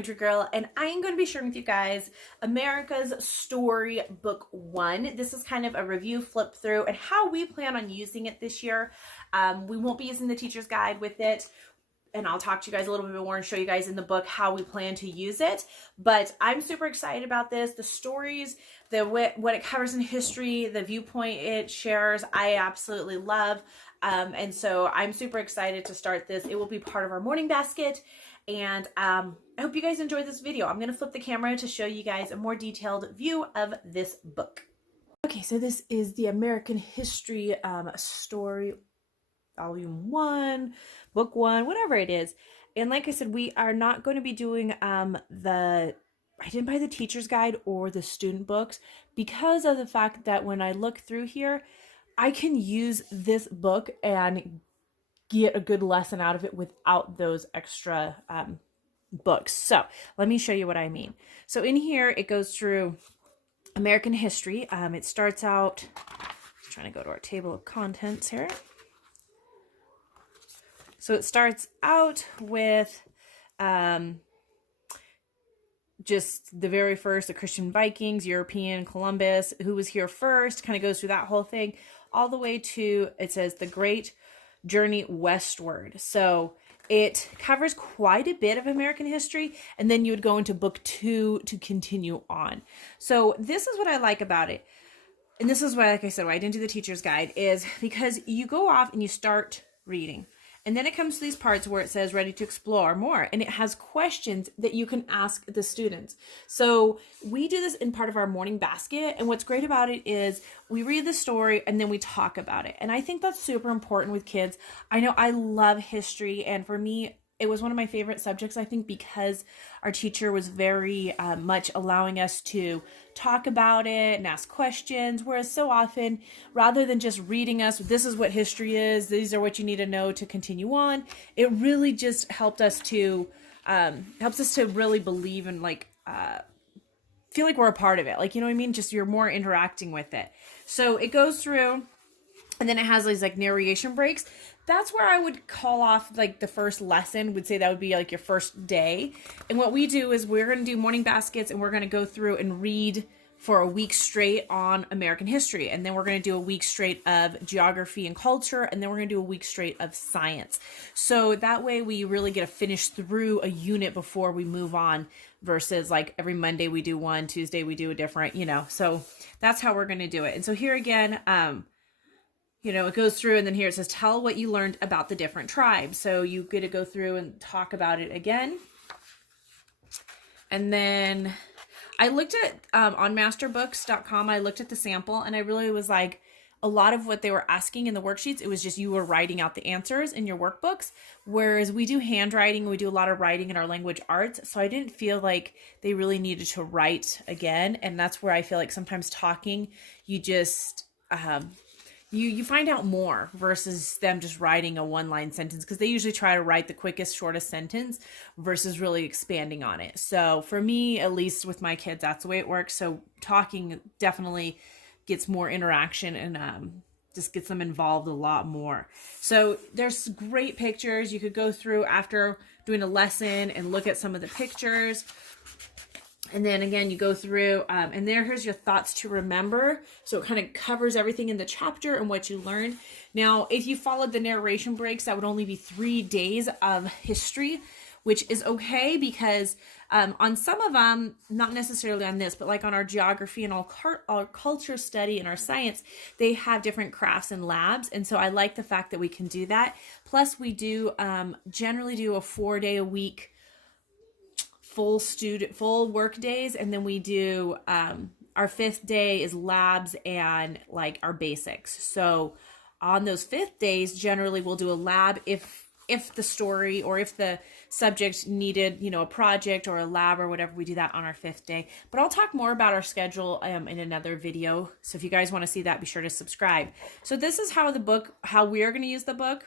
Country Girl, and I'm going to be sharing with you guys America's Story Book 1. This is kind of a review, flip through, and how we plan on using it this year. We won't be using the teacher's guide with it, and I'll talk to you guys a little bit more and show you guys in the book how we plan to use it. But I'm super excited about this. The stories, what it covers in history, the viewpoint it shares, I absolutely love. And so I'm super excited to start this. It will be part of our morning basket. And I hope you guys enjoyed this video. I'm going to flip the camera to show you guys a more detailed view of this book. Okay, so this is the American History Story Volume 1, Book 1, whatever it is. And like I said, we are not going to be doing I didn't buy the teacher's guide or the student books because of the fact that when I look through here, I can use this book and get a good lesson out of it without those extra books. So let me show you what I mean. So in here, it goes through American history. It starts out, I'm trying to go to our table of contents here. So it starts out with just the very first, the Christian Vikings, European, Columbus, who was here first, kind of goes through that whole thing, all the way to, it says, the Great Journey Westward. So it covers quite a bit of American history, and then you would go into book 2 to continue on. So this is what I like about it. And this is why, like I said, why I didn't do the teacher's guide, is because you go off and you start reading. And then it comes to these parts where it says ready to explore more, and it has questions that you can ask the students. So we do this in part of our morning basket, and what's great about it is we read the story and then we talk about it. And I think that's super important with kids. I know I love history, and for me, it was one of my favorite subjects, I think, because our teacher was very much allowing us to talk about it and ask questions, whereas so often, rather than just reading us, this is what history is, these are what you need to know to continue on, it really just helped us to, helps us to really believe and feel like we're a part of it. Like, you know what I mean? Just you're more interacting with it. So it goes through, and then it has these like narration breaks. That's where I would call off like the first lesson, would say that would be like your first day. And what we do is we're going to do morning baskets, and we're going to go through and read for a week straight on American history. And then we're going to do a week straight of geography and culture. And then we're going to do a week straight of science. So that way we really get to finish through a unit before we move on, versus like every Monday we do one, Tuesday we do a different, you know. So that's how we're going to do it. And so here again, you know, it goes through, and then here it says, tell what you learned about the different tribes. So you get to go through and talk about it again. And then I looked at, on masterbooks.com, I looked at the sample, and I really was like, a lot of what they were asking in the worksheets, it was just you were writing out the answers in your workbooks, whereas we do handwriting, we do a lot of writing in our language arts, so I didn't feel like they really needed to write again. And that's where I feel like sometimes talking, you just... You find out more versus them just writing a one-line sentence, because they usually try to write the quickest, shortest sentence versus really expanding on it. So for me, at least with my kids, that's the way it works. So talking definitely gets more interaction and just gets them involved a lot more. So there's great pictures. You could go through after doing a lesson and look at some of the pictures. And then again, you go through, and here's your thoughts to remember. So it kind of covers everything in the chapter and what you learned. Now, if you followed the narration breaks, that would only be 3 days of history, which is okay, because on some of them, not necessarily on this, but like on our geography and our culture study and our science, they have different crafts and labs. And so I like the fact that we can do that. Plus we do generally do a 4-day-a-week full work days, and then we do our 5th day is labs and like our basics. So on those 5th days, generally we'll do a lab if the story or if the subject needed, you know, a project or a lab or whatever, we do that on our 5th day. But I'll talk more about our schedule in another video. So if you guys want to see that, be sure to subscribe. So this is how we are going to use the book.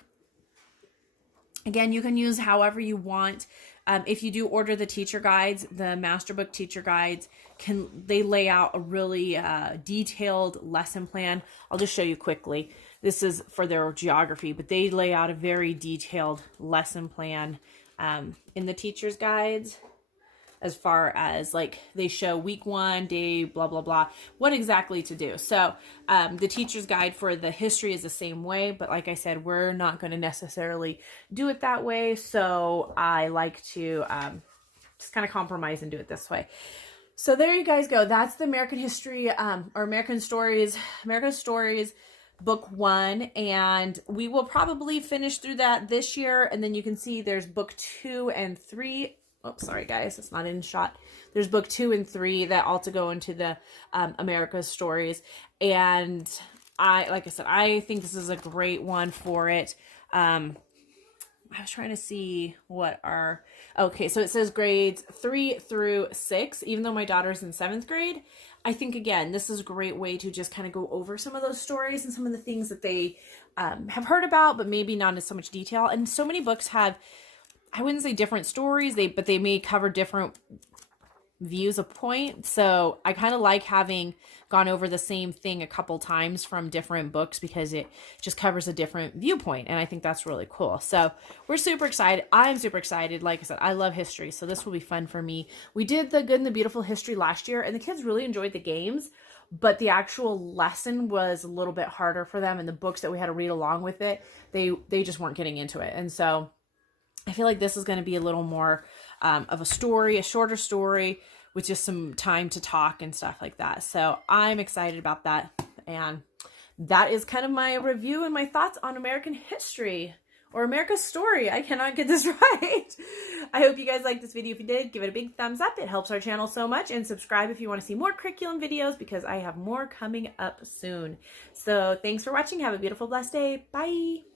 Again, you can use however you want. If you do order the teacher guides, the Masterbook teacher guides, they lay out a really detailed lesson plan. I'll just show you quickly. This is for their geography, but they lay out a very detailed lesson plan in the teacher's guides. as far as like they show week 1, day, blah, blah, blah, what exactly to do. So the teacher's guide for the history is the same way, but like I said, we're not going to necessarily do it that way. So I like to just kind of compromise and do it this way. So there you guys go. That's the American history, or American Stories book 1. And we will probably finish through that this year. And then you can see there's book 2 and 3. Oh, sorry guys, it's not in shot. There's book 2 and 3 that also go into the America's Stories. And like I said, I think this is a great one for it. I was trying to see what our, okay, so it says grades 3 through 6, even though my daughter's in 7th grade. I think, again, this is a great way to just kind of go over some of those stories and some of the things that they have heard about, but maybe not in so much detail. And so many books have, I wouldn't say different stories, but they may cover different views of point. So I kind of like having gone over the same thing a couple times from different books because it just covers a different viewpoint. And I think that's really cool. So we're super excited. I'm super excited. Like I said, I love history. So this will be fun for me. We did the Good and the Beautiful history last year and the kids really enjoyed the games, but the actual lesson was a little bit harder for them. And the books that we had to read along with it, they just weren't getting into it. And so I feel like this is going to be a little more of a story, a shorter story with just some time to talk and stuff like that. So I'm excited about that. And that is kind of my review and my thoughts on American history or America's Story. I cannot get this right. I hope you guys liked this video. If you did, give it a big thumbs up. It helps our channel so much. And subscribe if you want to see more curriculum videos because I have more coming up soon. So thanks for watching. Have a beautiful, blessed day. Bye.